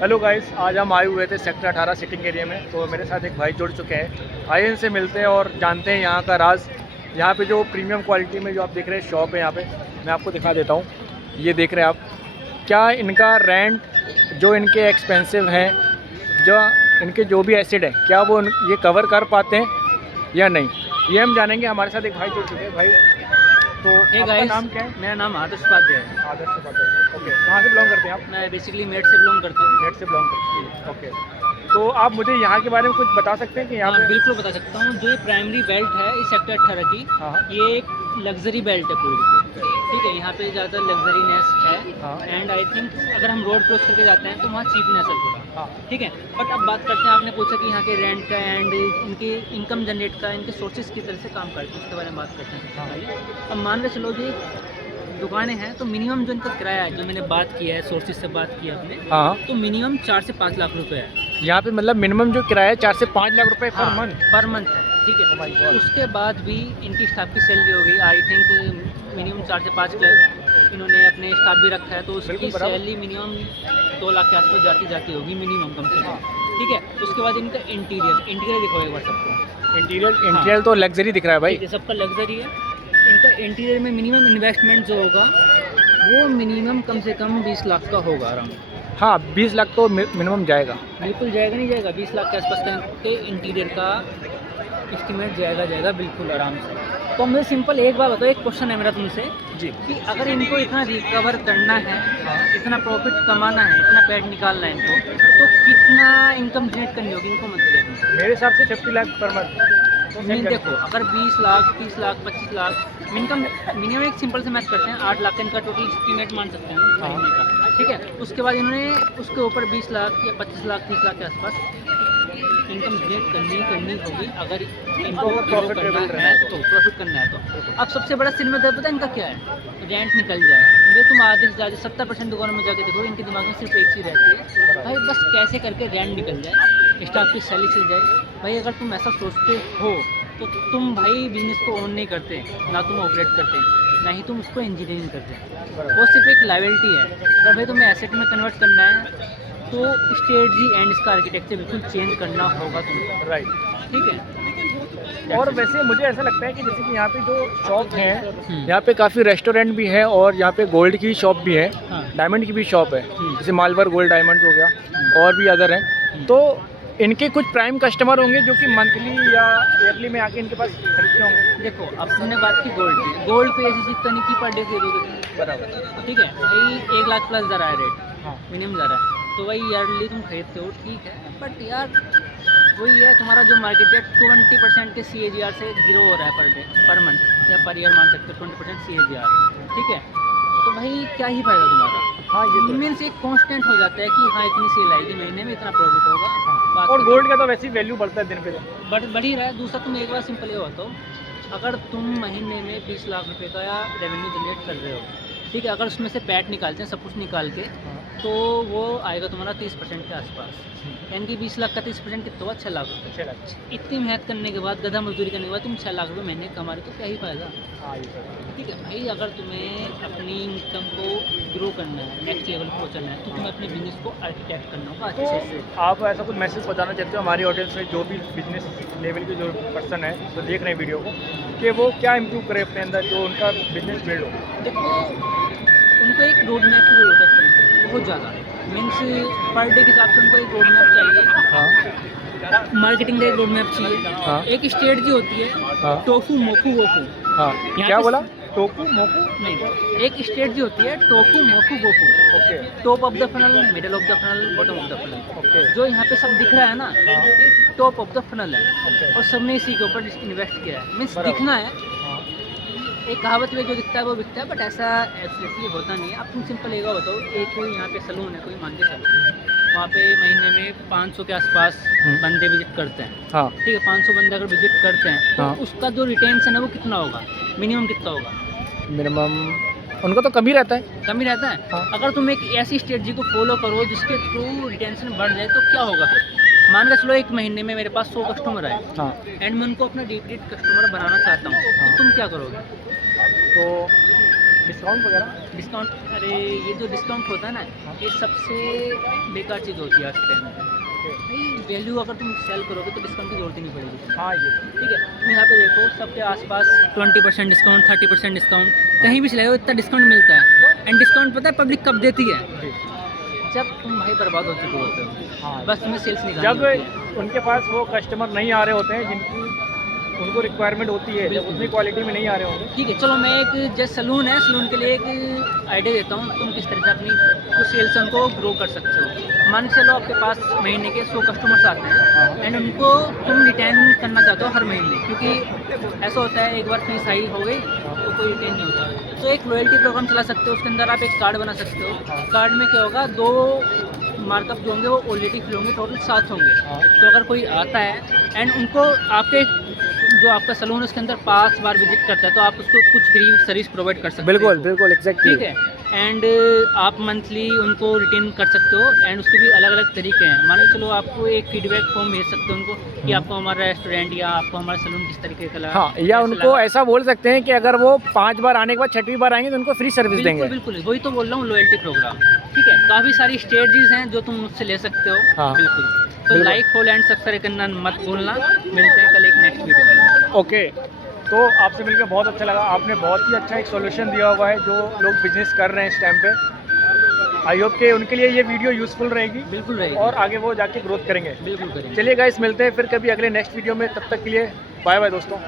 Hello guys, आज हम आए हुए थे सेक्टर 18 सिटिंग एरिया में। तो मेरे साथ एक भाई जुड़ चुके हैं। आइए इनसे मिलते हैं और जानते हैं यहाँ का राज। यहाँ पे जो प्रीमियम क्वालिटी में जो आप देख रहे हैं शॉप है, यहाँ पे मैं आपको दिखा देता हूँ। ये देख रहे हैं आप, क्या इनका रेंट, जो इनके एक्सपेंसिव हैं, जो इनके जो भी एसिड है, क्या वो ये कवर कर पाते हैं या नहीं, ये हम जानेंगे। हमारे साथ एक भाई जुड़ चुके हैं। भाई, तो आपका नाम क्या है? मेरा नाम आदर्श उपाध्याय है। आदर्श से बात है। ओके, कहाँ से बिलोंग करते हैं आप? मैं बेसिकली मेरठ से बिलोंग करता हूँ। नेट से बिलोंग करते हैं। ओके, तो आप मुझे यहाँ के बारे में कुछ बता सकते हैं कि यहाँ हाँ, पे? बिल्कुल बता सकता हूँ। जो ये प्राइमरी बेल्ट है इस सेक्टर 18 की, हाँ ये एक लग्जरी बेल्ट है पूरी। ठीक है, यहाँ पे ज़्यादा लग्जरीनेस हाँ है एंड आई थिंक अगर हम रोड क्रॉस करके जाते हैं तो वहाँ चीपनेस है थोड़ा। हाँ। ठीक है, बट अब बात करते हैं, आपने पूछा कि यहाँ के रेंट का एंड इनके इनकम जनरेट का, इनके सोर्सेज की तरह से काम करते हैं, उसके बारे में बात करते हैं। सबसे पहले अब मान के चलो जी, दुकानें हैं तो मिनिमम जो इनका किराया है, जो मैंने बात किया है, सोर्सेज से बात की है अपने, हाँ। तो मिनिमम 4 से 5 लाख रुपए है यहाँ पे मतलब मिनिमम जो किराया है 4 से 5 लाख रुपए पर हाँ, मंथ। पर मंथ है। ठीक Oh my है, God. उसके बाद भी इनकी स्टाफ की सैलरी होगी, आई थिंक मिनिमम 4 से 5 लाख इन्होंने अपने स्टाफ भी रखा है, तो उसकी बिल्कुल बराबर। सैलरी मिनिमम 2 लाख के आसपास जाती होगी मिनिमम, कम से कम। ठीक है, उसके बाद इनका इंटीरियर दिखाओ एक बार सबको। इंटीरियर तो लग्जरी दिख रहा है भाई। ठीक है, सबका लग्जरी है। इनका इंटीरियर में मिनिमम इन्वेस्टमेंट जो होगा वो मिनिमम कम से कम 20 लाख का होगा आराम। हाँ, 20 लाख तो मिनिमम जाएगा। बिल्कुल जाएगा, नहीं जाएगा, 20 लाख के आसपास का इंटीरियर का एस्टिमेट जाएगा बिल्कुल आराम से। तो मुझे सिंपल एक बात बताओ, एक क्वेश्चन है मेरा तुमसे जी। कि अगर इनको इतना रिकवर करना है, इतना प्रॉफिट कमाना है, इतना पैड निकालना है इनको, तो कितना इनकम जनरेट करनी होगी इनको मंथली? मेरे हिसाब से 50 लाख पर मंथ। मीन देखो, अगर 20 लाख, 30 लाख, 25 लाख मिनिमम एक सिंपल से मैच करते हैं, 8 लाख का इनका टोटल एस्टीमेट मान सकते हैं महीने का। ठीक है, उसके बाद इन्होंने उसके ऊपर 20 लाख या 25 लाख, 30 लाख के आसपास इनकम जनरेट करनी होगी अगर इनको प्रॉफिट करना है तो, प्रॉफिट करना है तो। अब सबसे बड़ा सिनेमा दर्द पता है इनका क्या है? रेंट निकल जाए। भाई तुम आधे से ज़्यादा 70% दुकानों में जाके देखो, इनके दिमाग में सिर्फ एक चीज़ रहती है, भाई बस कैसे करके रेंट निकल जाए, स्टाफ की सैलरी चल जाए। भाई अगर तुम ऐसा सोचते हो तो तुम भाई बिजनेस को ओन नहीं करते, ना तुम ऑपरेट करते, ना ही तुम उसको इंजीनियरिंग करते। वो सिर्फ एक लाइबिलिटी है। अगर भाई तुम्हें एसेट में कन्वर्ट करना है तो स्ट्रेटजी एंड इसका आर्किटेक्चर बिल्कुल चेंज करना होगा तुम्हें। राइट। ठीक है, और वैसे मुझे ऐसा लगता है कि जैसे कि यहाँ पे जो शॉप है, यहाँ पे काफ़ी रेस्टोरेंट भी है और यहाँ पे गोल्ड की शॉप भी है, हाँ। डायमंड की भी शॉप है, जैसे मालवर गोल्ड डायमंड हो गया, और भी अदर हैं। तो इनके कुछ प्राइम कस्टमर होंगे जो कि मंथली या ईयरली में आके इनके पास खरीदते होंगे। देखो अब हमने बात की गोल्ड की, गोल्ड पे ऐसी चीज तो नहीं की पर डे दे दोगे तुम। बराबर। ठीक है भाई, 1 लाख प्लस जा रहा है रेट, हाँ। मिनिमम जा रहा है, तो भाई ईयरली तुम खरीदते हो, ठीक है, बट यार वही है, तुम्हारा जो मार्केट रेट 20% के CAGR से ग्रो हो रहा है पर डे, पर मंथ या पर ईयर मान सकते हो, 20% CAGR। ठीक है, तो भाई क्या ही फायदा तुम्हारा? हाँ, ये तो मीन्स एक कांस्टेंट हो जाता है कि हाँ इतनी सेल आएगी महीने में, इतना प्रॉफिट होगा। बात और खत्म। गोल्ड का तो वैसे ही वैल्यू बढ़ता है दिन पे दिन। बढ़ ही रहा है। दूसरा, तुम एक बार सिंपल ये बताओ, अगर तुम महीने में 20 लाख रुपए का रेवेन्यू जनरेट कर रहे हो, ठीक है, अगर उसमें से पैट निकालते हैं, सब कुछ निकाल के, तो वो आएगा तुम्हारा 30% के आसपास। यानी कि 20 लाख का 30% कितना हुआ? 6 लाख रुपये। 6 लाख। इतनी मेहनत करने के बाद, गधा मजदूरी करने के बाद तुम 6 लाख रुपये महीने कमा रहे हो, तो क्या ही फायदा? हाँ, ये तो है। ठीक है भाई, अगर तुम्हें अपनी इनकम को ग्रो करना है, नेक्स्ट लेवल पर पहुँचना है, तो तुम्हें अपने बिजनेस को आर्किटेक्ट करना होगा अच्छे से। तो आप ऐसा कुछ मैसेज बताना चाहते हो हमारी ऑडियंस में, जो भी बिजनेस लेवल के जो पर्सन है जो देख रहे हैं वीडियो को, कि वो क्या इम्प्रूव करे अपने अंदर, जो उनका बिजनेस बिल्ड हो? देखो, उनको एक रोड मैप की जरूरत है बहुत ज़्यादा। मीन्स पर डे के हिसाब से उनको एक रोड मैप चाहिए, हाँ मार्केटिंग का एक रोड मैप चाहिए। हाँ एक स्ट्रेटजी होती है, हाँ टोफू मोफू वोफू। हाँ। यहाँ क्या पे बोला? टोकू मोकू? नहीं, एक स्ट्रेटजी होती है TOFU MOFU BOFU. Okay top of the funnel, middle of the funnel, bottom of the funnel. Okay जो यहाँ पे सब दिख रहा है ना, ये टॉप ऑफ द फनल है, ओके। और सबने इसी के ऊपर इन्वेस्ट किया है। मीन्स बराबर। दिखना है, हाँ एक कहावत में जो दिखता है वो बिकता है, बट ऐसा एब्सोल्युटली होता नहीं है। अब तुम सिंपल एक बात बताओ, एक कोई यहाँ पे सलून है, कोई मान के सलून, वहाँ पे महीने में 500 के आसपास बंदे विजिट करते हैं। हाँ ठीक है, 500 बंदे अगर विजिट करते हैं तो हाँ। उसका जो रिटेंशन है वो कितना होगा? मिनिमम कितना होगा? मिनिमम उनका तो कम ही रहता है। कम ही रहता है। हाँ। अगर तुम एक ऐसी स्ट्रेटजी को फॉलो करो जिसके थ्रू रिटेंशन बढ़ जाए, तो क्या होगा फिर? मान के चलो एक महीने में मेरे पास 100 कस्टमर आए, हाँ एंड मैं उनको अपना रिपीट कस्टमर बनाना चाहता हूँ, तो तुम क्या करोगे? तो डिस्काउंट वगैरह? डिस्काउंट, अरे ये जो डिस्काउंट होता है ना, ये सबसे बेकार चीज़ होती है आज के टाइम में। भाई वैल्यू अगर तुम सेल करोगे तो डिस्काउंट की जरूरत ही नहीं पड़ेगी तुम्हें। हाँ ये ठीक है, तुम यहाँ पे देखो सबके आसपास 20% डिस्काउंट, 30% डिस्काउंट, कहीं भी चले जाओ इतना डिस्काउंट मिलता है। एंड डिस्काउंट पता है पब्लिक कब देती है? जी। जब तुम भाई बर्बाद हो चुके होते हो, हाँ बस तुम्हें सेल्स निकालनी जब होती है। उनके पास वो कस्टमर नहीं आ रहे होते हैं जिनकी उनको रिक्वायरमेंट होती है, जब बिल्कुल। उतनी क्वालिटी में नहीं आ रहे होंगे। ठीक है, चलो मैं एक जैसे सलून है, सलून के लिए एक आइडिया देता हूँ, तुम किस तरह से अपनी कुछ सेल्स उनको ग्रो कर सकते हो। मान के चलो आपके पास महीने के 100 कस्टमर्स आते हैं एंड उनको तुम रिटर्न करना चाहते हो हर महीने, क्योंकि ऐसा होता है एक बार फीस हाई हो गई तो कोई रिटर्न नहीं होता। तो एक लॉयल्टी प्रोग्राम चला सकते हो, उसके अंदर आप एक कार्ड बना सकते हो। कार्ड में क्या होगा, 2 मार्कअप जो होंगे वो ऑलरेडी फ्री होंगे, टोटल 7 होंगे। तो अगर कोई आता है एंड उनको आपके जो आपका सलून है उसके अंदर 5 बार विजिट करता है तो आप उसको कुछ फ्री सर्विस प्रोवाइड कर सकते हो। बिल्कुल बिल्कुल एग्जैक्टली। ठीक है, एंड आप मंथली उनको रिटेन कर सकते हो एंड उसके भी अलग अलग तरीके हैं। मान के चलो आपको एक फीडबैक फॉर्म भेज सकते हो उनको कि आपको हमारा रेस्टोरेंट या आपको हमारा सलून किस तरीके का लगा। हाँ या कैसा उनको लगा। ऐसा बोल सकते हैं कि अगर वो 5 बार आने के बाद 6वीं बार आएंगे तो उनको फ्री सर्विस बिल्कुल देंगे। बिल्कुल, वही तो बोल रहा हूँ, लॉयल्टी प्रोग्राम। ठीक है, काफ़ी सारी स्ट्रेटजीज हैं जो तुम मुझसे ले सकते हो। हाँ। बिल्कुल, तो बिल्कुल। लाइक फॉलो एंड सब्सक्राइब करना मत भूलना। मिलते हैं कल एक नेक्स्ट वीडियो में। ओके, तो आपसे मिलकर बहुत अच्छा लगा। आपने बहुत ही अच्छा एक सॉल्यूशन दिया हुआ है जो लोग बिजनेस कर रहे हैं इस टाइम पे। आई होप कि उनके लिए ये वीडियो यूज़फुल रहेगी बिल्कुल रहेगी, और आगे वो जाके ग्रोथ करेंगे। बिल्कुल करेंगे। चलिए गाइस, मिलते हैं फिर कभी अगले नेक्स्ट वीडियो में। तब तक के लिए बाय बाय दोस्तों।